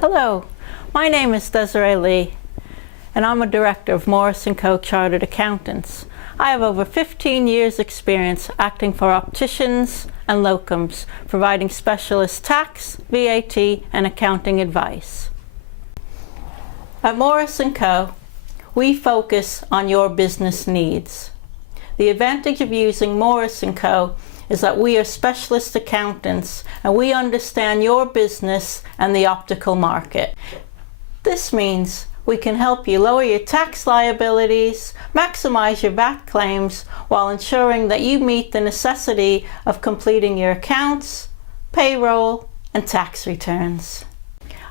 Hello, my name is Desiree Lee, and I'm a director of Morris & Co. Chartered Accountants. I have over 15 years experience acting for opticians and locums, providing specialist tax, VAT, and accounting advice. At Morris & Co., we focus on your business needs. The advantage of using Morris & Co. is that we are specialist accountants and we understand your business and the optical market. This means we can help you lower your tax liabilities, maximize your VAT claims, while ensuring that you meet the necessity of completing your accounts, payroll, and tax returns.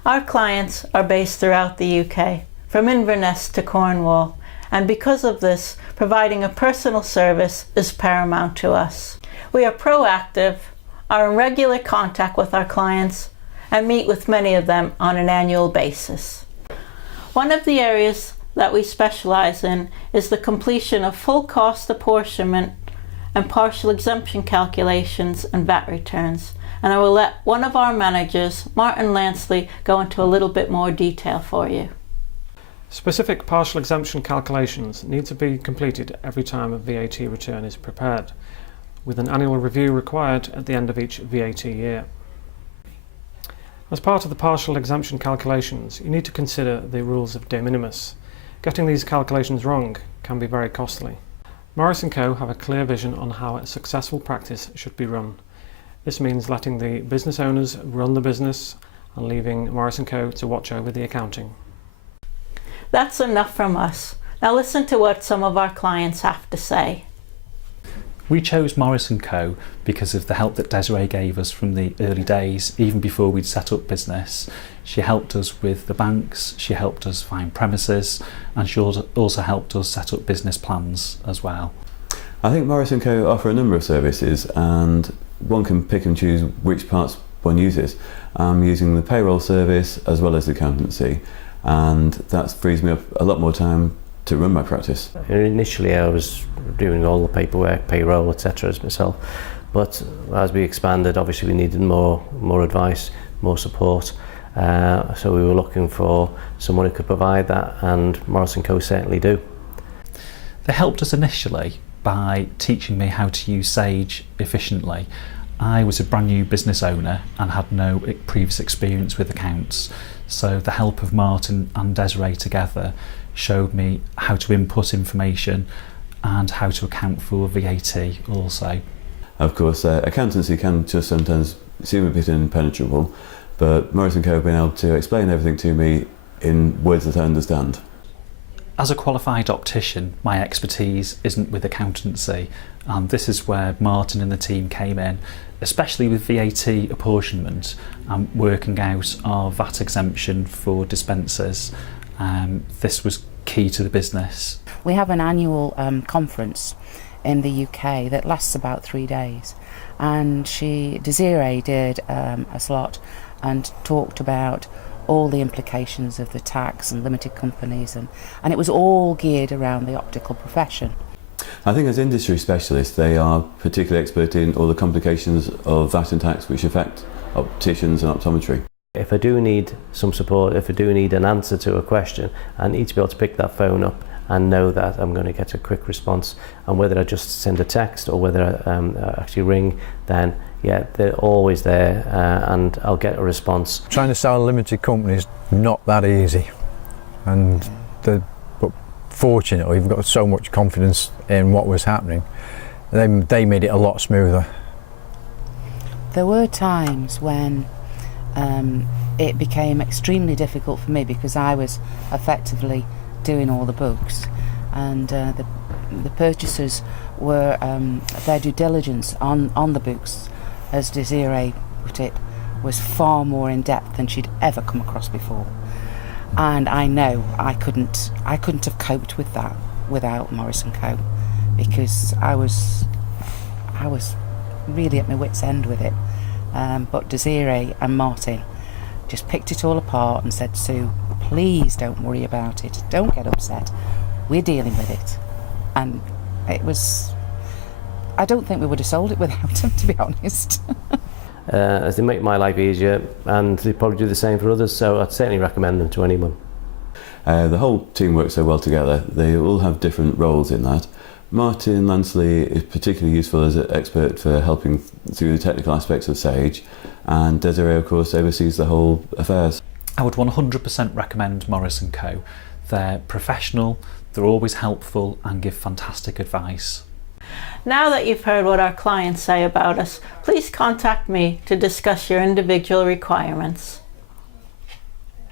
Our clients are based throughout the UK, from Inverness to Cornwall, and because of this, providing a personal service is paramount to us. We are proactive, are in regular contact with our clients, and meet with many of them on an annual basis. One of the areas that we specialize in is the completion of full cost apportionment and partial exemption calculations and VAT returns. And I will let one of our managers, Martin Lansley, go into a little bit more detail for you. Specific partial exemption calculations need to be completed every time a VAT return is prepared, with an annual review required at the end of each VAT year. As part of the partial exemption calculations, you need to consider the rules of de minimis. Getting these calculations wrong can be very costly. Morris & Co. have a clear vision on how a successful practice should be run. This means letting the business owners run the business and leaving Morris & Co. to watch over the accounting. That's enough from us. Now listen to what some of our clients have to say. We chose Morris & Co. because of the help that Desiree gave us from the early days, even before we'd set up business. She helped us with the banks, she helped us find premises, and she also helped us set up business plans as well. I think Morris & Co. offer a number of services, and one can pick and choose which parts one uses. I'm using the payroll service as well as the accountancy, and that frees me up a lot more time to run my practice. Initially I was doing all the paperwork, payroll, etc. as myself, but as we expanded, obviously we needed more advice, more support, so we were looking for someone who could provide that, and Morris & Co. certainly do. They helped us initially by teaching me how to use Sage efficiently. I was a brand new business owner and had no previous experience with accounts, so the help of Martin and Desiree together showed me how to input information and how to account for VAT also. Of course, accountancy can just sometimes seem a bit impenetrable, but Morris & Co. have been able to explain everything to me in words that I understand. As a qualified optician, my expertise isn't with accountancy, and this is where Martin and the team came in, especially with VAT apportionment and working out our VAT exemption for dispensers. This was key to the business. We have an annual conference in the UK that lasts about 3 days, and Desiree did a slot and talked about all the implications of the tax and limited companies, and it was all geared around the optical profession. I think as industry specialists they are particularly expert in all the complications of VAT and tax which affect opticians and optometry. If I do need some support, if I do need an answer to a question, I need to be able to pick that phone up and know that I'm going to get a quick response, and whether I just send a text or whether I actually ring, then yeah, they're always there, and I'll get a response. Trying to sell a limited company is not that easy, but fortunately we've got so much confidence in what was happening. They made it a lot smoother. There were times when it became extremely difficult for me because I was effectively doing all the books, and the purchasers were their due diligence on the books, as Desiree put it, was far more in depth than she'd ever come across before. And I know I couldn't have coped with that without Morris & Co. because I was really at my wit's end with it. But Desiree and Martin just picked it all apart and said, "Sue, please don't worry about it, don't get upset, we're dealing with it." And it was, I don't think we would have sold it without them, to be honest. as they make my life easier, and they probably do the same for others, so I'd certainly recommend them to anyone. The whole team works so well together. They all have different roles in that. Martin Lansley is particularly useful as an expert for helping through the technical aspects of Sage, and Desiree, of course, oversees the whole affairs. I would 100% recommend Morris & Co. They're professional, they're always helpful and give fantastic advice. Now that you've heard what our clients say about us, please contact me to discuss your individual requirements.